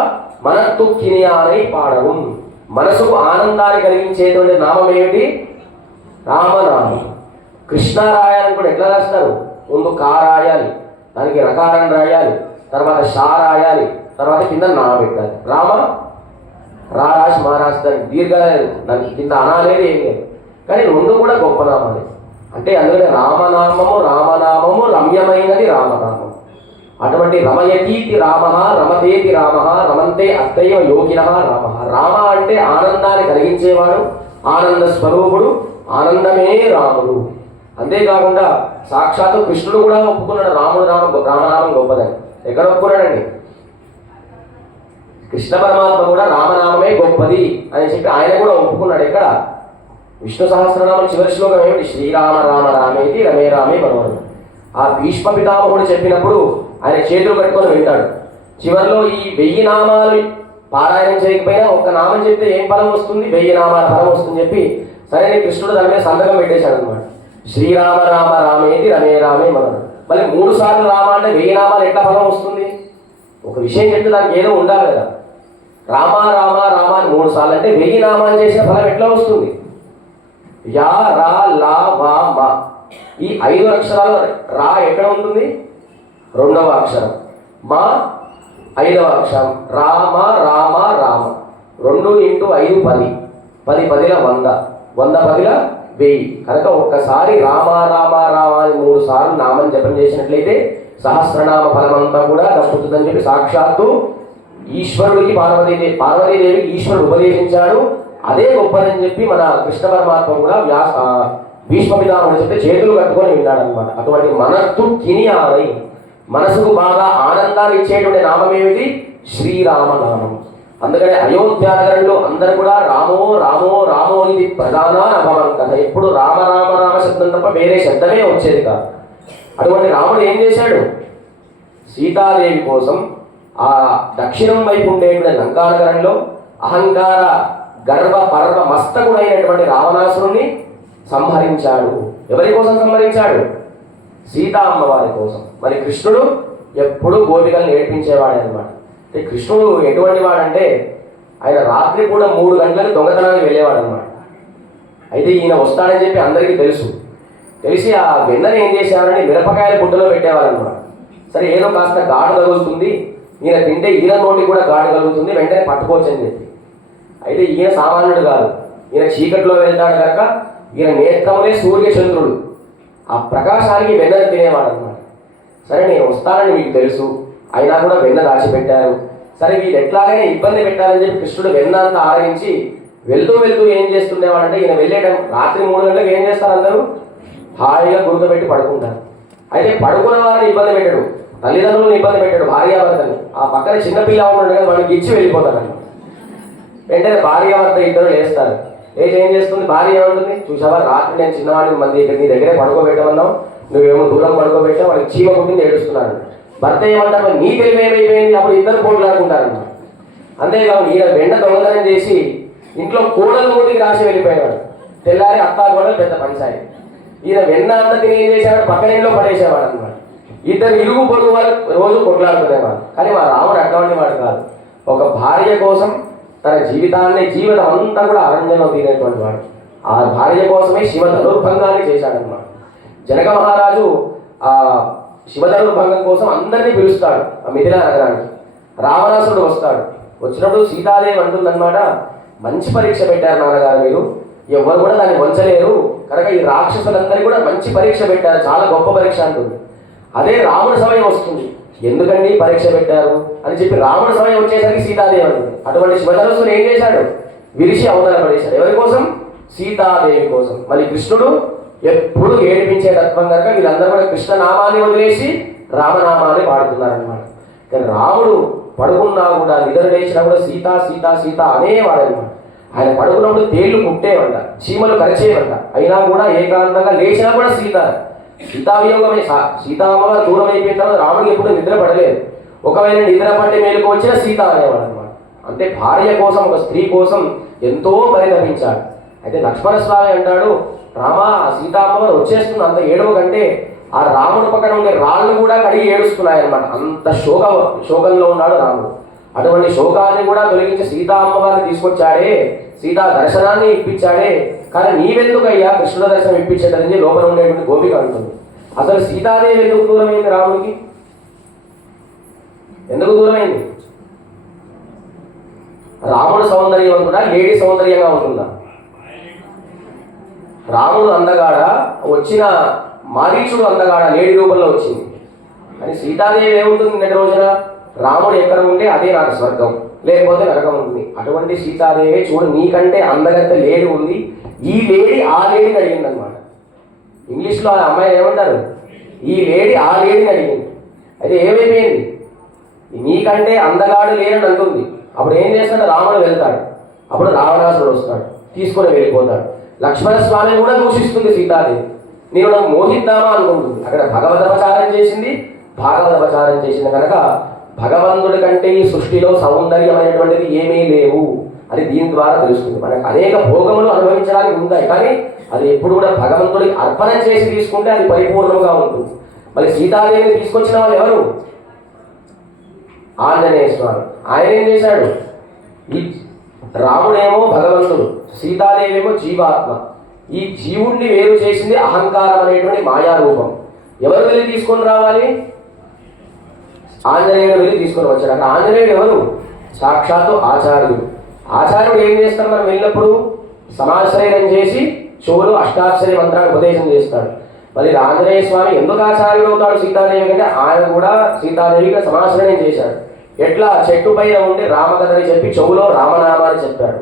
మనత్తు కినియానై పాడవు. మనసుకు ఆనందాన్ని కలిగించేటువంటి నామం ఏమిటి? రామనామం. కృష్ణ రాయాలని కూడా ఎట్లా రాస్తారు? ముందు కా రాయాలి, దానికి రకారం రాయాలి, తర్వాత షా రాయాలి, తర్వాత కింద నా పెట్టాలి. రామ రా రాసి మా రాస్తానికి దీర్ఘ దానికి కింద అనాలేదు ఏం లేదు. కానీ రెండు కూడా గొప్ప నామాలే. అంటే అందుకనే రామనామము రమ్యమైనది రామనామం. అటువంటి రమయతీతి రామ, రమతేతి రామ, రమంతే అత్తైవ యోగిన రామ. రామ అంటే ఆనందాన్ని కలిగించేవాడు, ఆనంద స్వరూపుడు, ఆనందమే రాముడు. అంతేకాకుండా సాక్షాత్తు కృష్ణుడు కూడా ఒప్పుకున్నాడు రామనామం గొప్పదని. ఎక్కడ ఒప్పుకున్నాడండి? కృష్ణ పరమాత్మ కూడా రామనామమే గొప్పది అని చెప్పి ఆయన కూడా ఒప్పుకున్నాడు. ఎక్కడ? విష్ణు సహస్రనామం చివరి శ్లోకం ఏమిటి? శ్రీరామ రామ రామేతి రమే రామే మనోరమ. ఆ భీష్మ పితామహుడు చెప్పినప్పుడు ఆయన చేతులు కట్టుకొని వింటాడు. చివరిలో ఈ 1000 నామాలు పారాయణం చేయకపోయినా ఒక్క నామం చెప్తే ఏం ఫలం వస్తుంది? 1000 నామాల ఫలం వస్తుంది చెప్పి సరే కృష్ణుడు దాని మీద సంతకం పెట్టేశాడు అనమాట. శ్రీరామ రామ రామేతి రమే రామే మనోరమ. మళ్ళీ 3 సార్లు రామ అంటే 1000 నామాలు ఎట్లా ఫలం వస్తుంది? ఒక విషయం చెప్తే దానికి ఏదో ఉండాలి కదా. రామ రామ రామ అని 3 సార్లు అంటే 1000 నామాలు చేసిన ఫలం ఎట్లా వస్తుంది? యా రా లా వా మా. ఈ 5 అక్షరాలు రా ఎక్కడ ఉంటుంది? 2వ అక్షరం. మా 5వ అక్షరం. రామ రామ రామ. 2 × 5 10. 10 10ల 100. 100 10ల 1000. కనుక ఒక్కసారి రామ రామ రామ అని 3 సార్లు నామం జపం చేసినట్లయితే సహస్రనామ ఫలమంతా కూడా దక్కుతుందని చెప్పి సాక్షాత్తు ఈశ్వరుడికి పార్వతీదేవికి ఈశ్వరుడు ఉపదేశించాడు. అదే గొప్పదని చెప్పి మన కృష్ణ పరమాత్మ కూడా భీష్మ పితామహుడు చెప్తే చేతులు కట్టుకొని విన్నాడు అనమాట. అటువంటి మనస్సు కినియాలై మనసుకు బాగా ఆనందాన్ని ఇచ్చేటువంటి నామం ఏమిటి? శ్రీరామనామం. అందుకని అయోధ్యానగరంలో అందరూ కూడా రామో రామో రామో ఇది ప్రధాన అభవం కదా. ఎప్పుడు రామ రామ రామ శబ్దం తప్ప వేరే శబ్దమే వచ్చేది కాదు. అటువంటి రాముడు ఏం చేశాడు? సీతాదేవి కోసం ఆ దక్షిణం వైపు ఉండేటువంటి లంకానగరంలో అహంకార గర్వ పర్వ మస్తకుడైనటువంటి రావణాసురుణ్ణి సంహరించాడు. ఎవరి కోసం సంహరించాడు? సీతా అమ్మవారి కోసం. మరి కృష్ణుడు ఎప్పుడూ గోపికలను ఏడ్పించేవాడే అనమాట. అంటే కృష్ణుడు ఎటువంటి వాడంటే ఆయన రాత్రి కూడా 3 గంటలకు దొంగతనానికి వెళ్ళేవాడు అనమాట. అయితే ఈయన వస్తాడని చెప్పి అందరికీ తెలిసి ఆ వెన్నని ఏం చేసేవారని మిరపకాయల బుట్టలో పెట్టేవారు అనమాట. సరే ఏదో కాస్త ఘాటు తగులుతుంది, ఈయన తింటే ఈయన నోటికి కూడా ఘాటు కలుగుతుంది, వెంటనే పట్టుకోవచ్చు అని చెప్పి. అయితే ఈయన సామాన్యుడు కాదు, ఈయన చీకట్లో వెళ్తాడు కనుక ఈయన నేత్రములే సూర్యచంద్రుడు. ఆ ప్రకాశానికి వెన్నను తినేవాడు అనమాట. సరే నేను వస్తానని మీకు తెలుసు, అయినా కూడా వెన్న దాచిపెట్టారు. సరే వీళ్ళు ఎట్లాగైనా ఇబ్బంది పెట్టాలని చెప్పి కృష్ణుడు వెన్న అంతా ఆరగించి వెళ్తూ ఏం చేస్తుండేవాడంటే ఈయన వెళ్ళేయడం రాత్రి 3 గంటలకు ఏం చేస్తారు? అందరూ హాయిగా గుర్తుపెట్టి పడుకుంటారు. అయితే పడుకున్న వారిని ఇబ్బంది పెట్టాడు, తల్లిదండ్రులను ఇబ్బంది పెట్టాడు, భార్యాభర్తని. ఆ పక్కన చిన్నపిల్ల ఉన్నాడు కదా, వాడికి ఇచ్చి వెళ్ళిపోతాడు అనమాట. వెంటనే భార్యాభర్త ఇద్దరు లేస్తారు. ఏం చేస్తుంది భార్య? ఏమంటుంది? చూసావా, రాత్రి నేను చిన్నవాడిని మంది ఇక్కడ నీ దగ్గరే పడుకోబెట్టమన్నావు, నువ్వేమో దూరం పడుకోబెట్టావు, వాడికి చీమ పుట్టింది ఏడుస్తున్నాడు. భర్త ఏమంటారు? నీ తెలివి ఏమైపోయింది? అప్పుడు ఇద్దరు పోట్లాడుకుంటారన్నమాట. అంతేకాదు ఈయన వెంట దొంగతనం చేసి ఇంట్లో కోడలు మూతికి రాసి వెళ్ళిపోయాడు. తెల్లారి అత్తా కోడలు పెద్ద పంచాయి. ఈయన వెన్న అంతా తిని ఏం చేసేవాడు? పక్కన ఇంట్లో పడేసేవాడు అనమాట. ఇద్దరు ఇరుగు పొరుగు వాళ్ళు రోజు కొట్లాడుకునేవాడు. కానీ మా రాముడు అటువంటి వాడు కాదు. ఒక భార్య కోసం తన జీవితం అంతా కూడా అరణ్యంలో తీరేటువంటి వాడు. ఆ భార్య కోసమే శివధనుర్భంగాన్ని చేశాడనమాట. జనక మహారాజు ఆ శివధనుర్భంగం కోసం అందరినీ పిలుస్తాడు ఆ మిథిలా నగరానికి. రావణాసురుడు వస్తాడు. వచ్చినప్పుడు సీతాదేవి అంటుందన్నమాట, మంచి పరీక్ష పెట్టారు నాన్నగారు మీరు, ఎవరు కూడా దాన్ని వంచలేరు కనుక ఈ రాక్షసులందరికీ కూడా మంచి పరీక్ష పెట్టారు, చాలా గొప్ప పరీక్ష అంటుంది. అదే రాముడి సమయం వస్తుంది, ఎందుకండి పరీక్ష పెట్టారు అని చెప్పి రాముడి సమయం వచ్చేసరికి సీతాదేవి అంటుంది. అటువంటి శివధనుస్సును ఏం చేశాడు? విరిచి అవతల పడేశాడు. ఎవరి కోసం? సీతాదేవి కోసం. మళ్ళీ కృష్ణుడు ఎప్పుడు ఏడిపించే తత్వం కనుక వీళ్ళందరూ కూడా కృష్ణ నామాన్ని వదిలేసి రామనామాన్ని పాడుతున్నారనమాట. కానీ రాముడు పడుకున్నా కూడా నిద్ర లేచినా కూడా సీత సీత సీత అనేవాడనమాట. ఆయన పడుకున్నప్పుడు తేళ్లు కుట్టేవంట, చీమలు కరిచేవంట, అయినా కూడా ఏకాంతంగా లేచినా కూడా సీతావియోగమే. సీతామ్మగారు దూరం అయిపోయిన తర్వాత రాముడికి ఎప్పుడు నిద్ర పడలేదు. ఒకవేళ నిద్ర పట్టి మేలుకు వచ్చిన సీత అనేవాడు అనమాట. అంటే భార్య కోసం, ఒక స్త్రీ కోసం ఎంతో పరితపించాడు. అయితే లక్ష్మణస్వామి అంటాడు, రామా సీతామ్మగారు వచ్చేస్తుంది, అంత ఏడవ కంటే ఆ రాముడి పక్కన ఉండే రాళ్ళు కూడా కడిగి ఏడుస్తున్నాయి అనమాట. అంత శోకంలో ఉన్నాడు రాముడు. అటువంటి శోకాన్ని కూడా తొలగించి సీతా అమ్మవారిని తీసుకొచ్చాడే, సీతా దర్శనాన్ని ఇప్పించాడే, కానీ నీవెందుకయ్యా కృష్ణుల దర్శనం ఇప్పించేటది లోపల ఉండేటువంటి గోపిక అంటుంది. అసలు సీతాదేవి ఎందుకు దూరమైంది రాముడికి? ఎందుకు దూరమైంది? రాముడు సౌందర్యవంతుడా, లేడీ సౌందర్యంగా ఉంటుందా? రాముడు అందగాడ, వచ్చిన మారీచుడు అందగాడ, లేడీ రూపంలో వచ్చింది. అని సీతాదేవి ఏముంటుంది నిన్నటి రోజున? రాముడు ఎక్కడ ఉంటే అదే నాకు స్వర్గం, లేకపోతే నరకం ఉంటుంది. అటువంటి సీతాదేవి చూడు నీకంటే అందగత్త లేడీ ఉంది, ఈ లేడీ ఆ లేడీని అడిగింది అనమాట. ఇంగ్లీష్లో ఆ అమ్మాయి ఏమంటారు? ఈ లేడీ ఆ లేడీని అడిగింది. అయితే ఏమైపోయింది? నీకంటే అందగాడు లేనని అంటుంది. అప్పుడు ఏం చేస్తాడు? రాముడు వెళ్తాడు. అప్పుడు రావణాసుడు వస్తాడు, తీసుకొని వెళ్ళిపోతాడు. లక్ష్మణ స్వామిని కూడా దూషిస్తుంది సీతాదేవి. నేను నాకు మోహిద్దామా అనుకుంటుంది. అక్కడ భగవదపచారం చేసింది, భాగవదపచారం చేసింది కనుక భగవంతుడి కంటే ఈ సృష్టిలో సౌందర్యమైనటువంటిది ఏమీ లేవు అని దీని ద్వారా తెలుస్తుంది. మనకు అనేక భోగములు అనుభవించడానికి ఉంటాయి, కానీ అది ఎప్పుడు కూడా భగవంతుడికి అర్పణ చేసి తీసుకుంటే అది పరిపూర్ణంగా ఉంటుంది. మళ్ళీ సీతాదేవిని తీసుకొచ్చిన వాళ్ళు ఎవరు? ఆంజనేయ స్వామి. ఆయన ఏం చేశాడు? ఈ రాముడేమో భగవంతుడు, సీతాదేవేమో జీవాత్మ. ఈ జీవుణ్ణి వేరు చేసింది అహంకారం అనేటువంటి మాయారూపం. ఎవరు వెళ్ళి తీసుకొని రావాలి? ఆంజనేయుడు వెళ్ళి తీసుకొని వచ్చాడు. అక్కడ ఆంజనేయుడు ఎవరు? సాక్షాత్తు ఆచార్యుడు. ఆచార్యుడు ఏం చేస్తాడు? మనం వెళ్ళినప్పుడు సమాశ్రయం చేసి చెవులు అష్టాక్షరి మంత్రాన్ని ఉపదేశం చేస్తాడు. మరి ఆంజనేయ స్వామి ఎందుకు ఆచార్యుడు అవుతాడు సీతాదేవి కంటే? ఆయన కూడా సీతాదేవిగా సమాశ్రయం చేశాడు. ఎట్లా? చెట్టు పైన ఉండి రామకథని చెప్పి చెవులో రామనామాన్ని చెప్పాడు.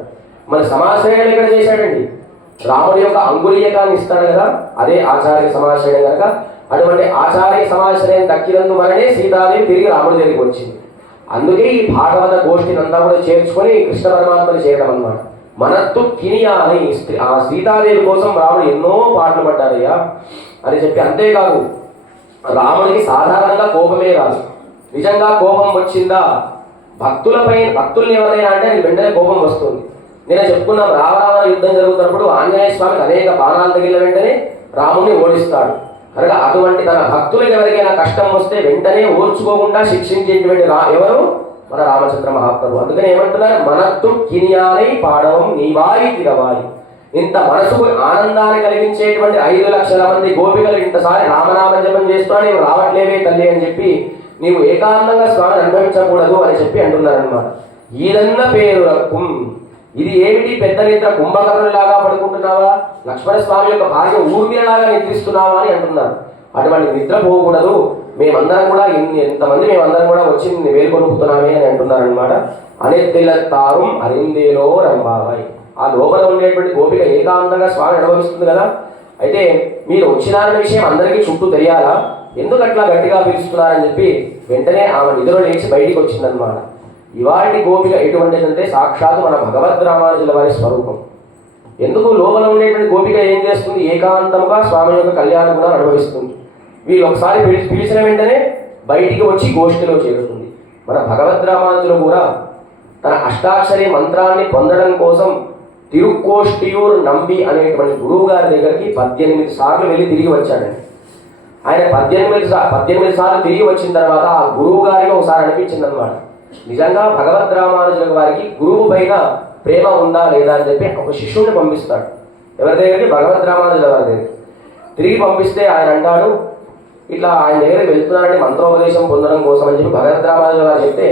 మరి సమాశ్రయం ఎక్కడ చేశాడండి? రాముడి యొక్క అంగుళీయకాన్ని ఇస్తాడు కదా, అదే ఆచార్య సమాశ్రయం కనుక అటువంటి ఆచార్య సమాశ్రయం దక్కినందు వలనే సీతాదేవి తిరిగి రాముడి దగ్గరికి వచ్చింది. అందుకే ఈ భాగవత గోష్ఠిని అంతా కూడా చేర్చుకొని కృష్ణ పరమాత్మని చేయడం అన్నమాట. మనత్తు కినియా అని ఆ సీతాదేవి కోసం రాముడు ఎన్నో పాటలు పడ్డాడయ్యా అని చెప్పి. అంతేకాదు రాముడికి సాధారణంగా కోపమే రాదు. నిజంగా కోపం వచ్చిందా భక్తుల్ని ఎవరైనా అంటే అది వెంటనే కోపం వస్తుంది. నేను చెప్పుకున్నాం, రావరావణ యుద్ధం జరుగుతున్నప్పుడు ఆంజనేయ స్వామికి అనేక బాణాలు తగిలిన వెంటనే రాముడిని ఓడిస్తాడు. కనుక అటువంటి తన భక్తులకు ఎవరికైనా కష్టం వస్తే వెంటనే ఓర్చుకోకుండా శిక్షించేటువంటి ఎవరు? మన రామచంద్ర మహాప్రభు. అందుకని ఏమంటున్నారు? మనత్తు కినియానై పాడవం నీవాయి తిరవాలి. ఇంత మనసుకు ఆనందాన్ని కలిగించేటువంటి 5 లక్షల మంది గోపికలు ఇంతసారి రామనామ జపం చేస్తున్నా నీవు రావట్లేవే తల్లి అని చెప్పి నీవు ఏకాంతంగా స్వామిని అనుభవించకూడదు అని చెప్పి అంటున్నారనమాట. ఈదన్న పేరు రక్కుం. ఇది ఏమిటి? పెద్ద నిద్ర కుంభకర్ణులాగా పడుకుంటున్నావా? లక్ష్మణ స్వామి యొక్క భార్య ఊర్మిళలాగా నిద్రిస్తున్నావా అని అంటున్నారు. అటువంటి నిద్ర పోకూడదు. మేమందరం కూడా ఎంతమంది మేమందరం కూడా వచ్చి నిన్ను వేలుకొనుకుతున్నామే అని అంటున్నారనమాట. అనెత్తిల్లతారం అరిందేలో రంబాబాయ్. ఆ లోపల ఉండేటువంటి గోపిక ఏకాంతంగా స్వామి అనుభవిస్తుంది కదా. అయితే మీరు వచ్చినారన్న విషయం అందరికీ చుట్టూ తెలియాలా? ఎందుకు అట్లా గట్టిగా పిలుస్తున్నారని చెప్పి వెంటనే ఆమె నిద్ర లేచి బయటికి వచ్చిందనమాట. ఇవాటి గోపిక ఎటువంటిదంటే సాక్షాత్తు మన భగవద్ రామానుజుల వారి స్వరూపం. ఎందుకు? లోపల ఉండేటువంటి గోపిక ఏం చేస్తుంది? ఏకాంతంగా స్వామి యొక్క కళ్యాణం కూడా అనుభవిస్తుంది. వీళ్ళు ఒకసారి పిలిచిన వెంటనే బయటికి వచ్చి గోష్ఠిలో చేరుతుంది. మన భగవద్ రామానుజులు కూడా తన అష్టాక్షరి మంత్రాన్ని పొందడం కోసం తిరుక్కోష్టియూర్ నంబి అనేటువంటి గురువు గారి దగ్గరికి 18 సార్లు వెళ్ళి తిరిగి వచ్చాడండి. ఆయన 18 సార్లు తిరిగి వచ్చిన తర్వాత ఆ గురువు గారికి ఒకసారి అనిపించింది అనమాట, నిజంగా భగవద్ రామానుజుల వారికి గురువు పైన ప్రేమ ఉందా లేదా అని చెప్పి ఒక శిష్యుడిని పంపిస్తాడు. ఎవరి దగ్గరికి? భగవద్ రామానుజుల వారి దగ్గరికి. తిరిగి పంపిస్తే ఆయన అంటాడు, ఇట్లా ఆయన దగ్గరికి వెళ్తున్నారంటే మంత్రోపదేశం పొందడం కోసం అని చెప్పి భగవద్ రామానుజుల వారు చెప్తే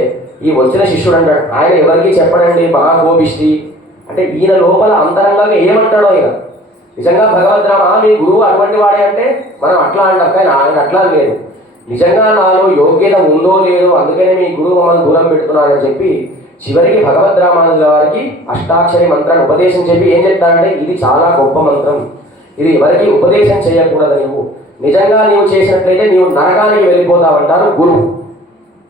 ఈ వచ్చిన శిష్యుడు అంటాడు, ఆయన ఎవరికి చెప్పడండి మహాగోపిష్టి అంటే ఈయన లోపల అంతరంగా ఏమంటాడో ఆయన. నిజంగా భగవద్ రామ మీ గురువు అటువంటి వాడే అంటే మనం అట్లా అంటాం, కానీ ఆయన అట్లా లేదు. నిజంగా నాలో యోగ్యత ఉందో లేదో అందుకనే మీ గురువు మమ్మల్ని దూరం పెడుతున్నారని చెప్పి చివరికి భగవద్ రామానుజుల వారికి అష్టాక్షరి మంత్రాన్ని ఉపదేశం చెప్పి ఏం చెప్తానంటే ఇది చాలా గొప్ప మంత్రం, ఇది ఎవరికి ఉపదేశం చేయకూడదు, నీవు నిజంగా నీవు చేసినట్లయితే నీవు నరకానికి వెళ్ళిపోతావంటారు గురువు.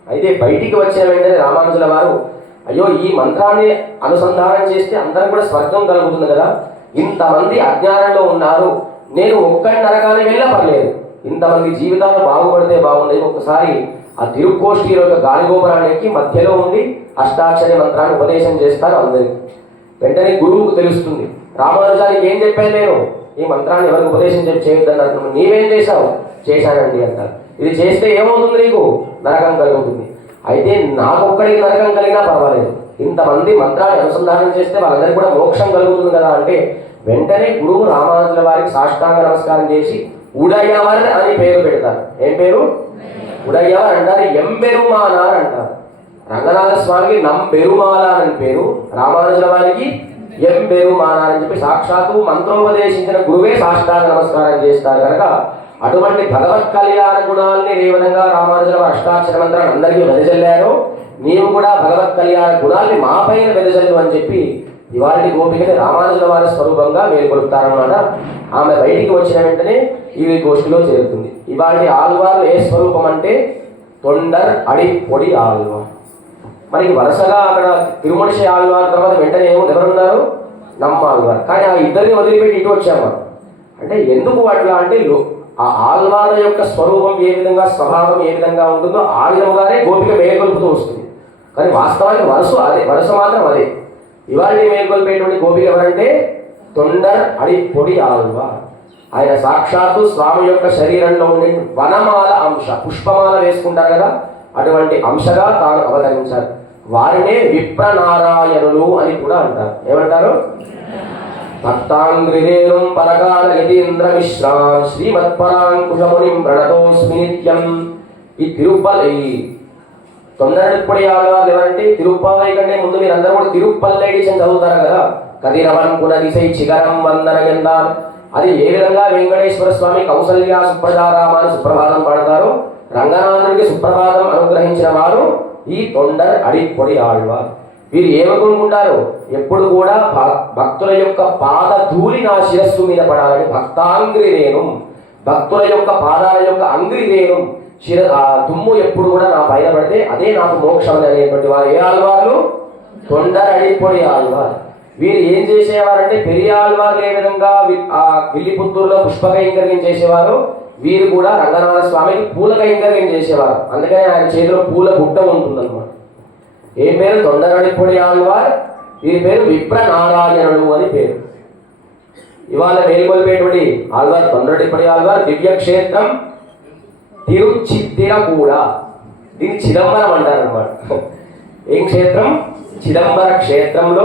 అయితే బయటికి వచ్చిన వెంటనే రామానుజుల వారు అయ్యో ఈ మంత్రాన్ని అనుసంధానం చేస్తే అందరం కూడా స్వర్గం కలుగుతుంది కదా, ఇంతమంది అజ్ఞానంలో ఉన్నారు, నేను ఒక్కడి నరకానికి వెళ్ళా పర్లేదు, ఇంతమంది జీవితాలు బాగుపడితే బాగుండేది, ఒక్కసారి ఆ తిరుక్కోష్ఠి యొక్క గాలిగోపురాన్ని ఎక్కి మధ్యలో ఉండి అష్టాక్షరి మంత్రాన్ని ఉపదేశం చేస్తారు అందరికి. వెంటనే గురువుకు తెలుస్తుంది, రామానుజానికి ఏం చెప్పాను నేను, ఈ మంత్రాన్ని ఎవరికి ఉపదేశం చేయొద్దన్నారు, నీవేం చేశావు? చేశానండి అంటారు. ఇది చేస్తే ఏమవుతుంది? నీకు నరకం కలుగుతుంది. అయితే నాకొక్కడికి నరకం కలిగినా పర్వాలేదు, ఇంతమంది మంత్రాన్ని అనుసంధానం చేస్తే వాళ్ళందరికీ కూడా మోక్షం కలుగుతుంది కదా అంటే వెంటనే గురువు రామానుజుల వారికి సాష్టాంగ నమస్కారం చేసి ఉడయవర్ అని పేరు పెడతారు. ఏం పేరు? ఉడయవర్ అంటారు, ఎంబెరుమానార్ అంటారు. రంగనాథ స్వామికి నంబెరుమాల అని పేరు, రామానుజుల వారికి ఎంబెరుమానార్ అని చెప్పి సాక్షాత్తు మంత్రోపదేశించిన గురువే సాష్టాంగ నమస్కారం చేస్తారు కనుక అటువంటి భగవత్ కళ్యాణ గుణాలని ఏ విధంగా రామానుజుల అష్టాక్షర మంత్రాన్ని అందరికీ వెదజల్లారో నీవు కూడా భగవత్ కళ్యాణ గుణాల్ని మా పైన వెదజల్లు అని చెప్పి ఇవాళ గోపికని రామానుజుల వారి స్వరూపంగా మేలుకొలుపుతారన్నమాట. ఆమె బయటికి వచ్చిన వెంటనే ఇది గోష్ఠిలో చేరుతుంది. ఇవాళ ఆళ్వారు ఏ స్వరూపం అంటే తొండర్ అడి పొడి ఆళ్వార్. మనకి వరుసగా అక్కడ తిరుమణిషి ఆళ్వార్ తర్వాత వెంటనే ఎవరున్నారు? నమ్మాళ్వార్. కానీ ఆ ఇద్దరిని వదిలిపెట్టి ఇటు వచ్చాము అంటే ఎందుకు అట్లా అంటే ఆ ఆళ్వార్ల యొక్క స్వరూపం ఏ విధంగా స్వభావం ఏ విధంగా ఉంటుందో ఆ విధంగానే గోపిక మేలుకొలుపుతూ వస్తుంది. కానీ వాస్తవానికి వరుస మాత్రం అదే. ఇవాళ మేలుకొల్పేటువంటి గోపిక ఎవరంటే తొండర్ అడి పొడి ఆళ్వార్. ఆయన సాక్షాత్తు స్వామి యొక్క శరీరంలో ఉండే వనమాల అంశ, పుష్పమాల వేసుకుంటారు కదా, అటువంటి అంశగా తాను అవతరించారు. వారినే విప్రనారాయణులు అని కూడా అంటారు. ఏమంటారు? భక్తాంగ్రిరేణుం పరకాల యతీంద్ర మిశ్రాం శ్రీమత్పరాంకుశమునిం ప్రణతోస్మి నిత్యం. ఈ తొందరపడి ఆళ్వార్లు ఎవరంటే తిరుప్పావై కంటే ముందు మీరందరూ కూడా తిరుప్పల్లైడిస్ అని చదువుతారు కదా, కదిరవన్ పునదిశై చిగరం వందన ఎందాన్. అది ఏ విధంగా వెంకటేశ్వర స్వామి కౌసల్య సుప్రజారామాన్ని సుప్రభాతం పాడతారు, రంగనాథుడికి సుప్రభాతం అనుగ్రహించిన వారు ఈ తొండర్ అడిపొడి ఆళ్వార్. వీరు ఏమనుకుంటారు? ఎప్పుడు కూడా భక్తుల యొక్క పాద ధూళి నా శిరస్సు మీద పడాలని. భక్తాంగ్రిరేణు, భక్తుల యొక్క పాదాల యొక్క అంగ్రిరేణు దుమ్ము ఎప్పుడు కూడా నా పైన పడితే అదే నాకు మోక్షం అనేటువంటి వారు ఏ ఆళ్వార్లు? తొండర్ అడిపొడి ఆళ్వార్. వీరు ఏం చేసేవారంటే పెరియ ఆళ్వార్లు ఏ విధంగా ఆ విల్లిపుత్తూరులో పుష్ప కైంకర్యం చేసేవారు, వీరు కూడా రంగనాథ స్వామికి పూల కైంకర్యం చేసేవారు. అందుకని ఆయన చేతిలో పూల గుట్ట ఉంటుందన్నమాట. ఏ పేరు? తొండరడిపొడి ఆళ్వార్. వీరి పేరు విప్రనారాయణుడు అని పేరు. ఇవాళ మేలుకొల్పేటువంటి ఆళ్వార్ తొండరడిపొడి ఆళ్వార్. దివ్యక్షేత్రం తిరుచిత్తిరకూడ, దీన్ని చిదంబరం అంటారనమాట. ఏం క్షేత్రం? చిదంబర క్షేత్రంలో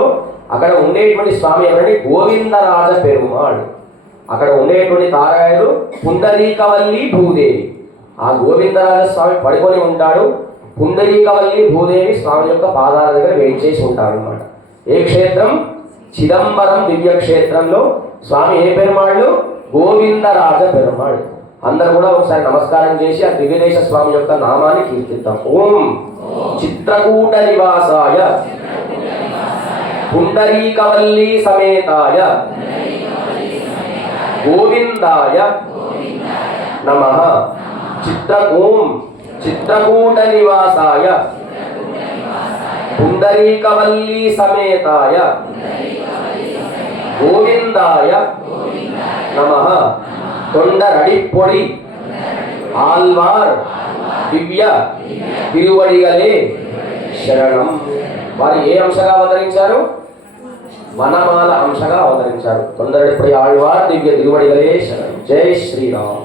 అక్కడ ఉండేటువంటి స్వామి ఎవరంటే గోవిందరాజ పెరుమాళ్. అక్కడ ఉండేటువంటి తారాయుడు పుండరీకవల్లి భూదేవి. ఆ గోవిందరాజ స్వామి పడుకొని ఉంటాడు. పుండరీకవల్లి భూదేవి స్వామి యొక్క పాదాల దగ్గర వేయించేసి ఉంటాడు అనమాట. ఏ క్షేత్రం? చిదంబరం దివ్య క్షేత్రంలో స్వామి ఏ పెరుమాళ్ళు? గోవిందరాజ పెరుమాళ్. అందరూ కూడా ఒకసారి నమస్కారం చేసి ఆ దివ్యదేశ స్వామి యొక్క నామాన్ని కీర్తిద్దాం. ఓం చిత్రకూట నివాసాయ పుండరీకవల్లి సమేతాయ గోవిందాయ నమః. ఓం చిత్రకూట నివాసాయ పుండరీకవల్లి సమేతాయ గోవిందాయ నమః. తొండరడిపొడి ఆళ్వార్ దివ్య తిరువడిగలే శరణం. వారు ఏ అంశగా అవతరించారు? వనమాల అంశగా అవతరించారు. తొందరపడి ఆళ్వార్ దివ్య తిరువడిగలే శరణం. జై శ్రీరామ్.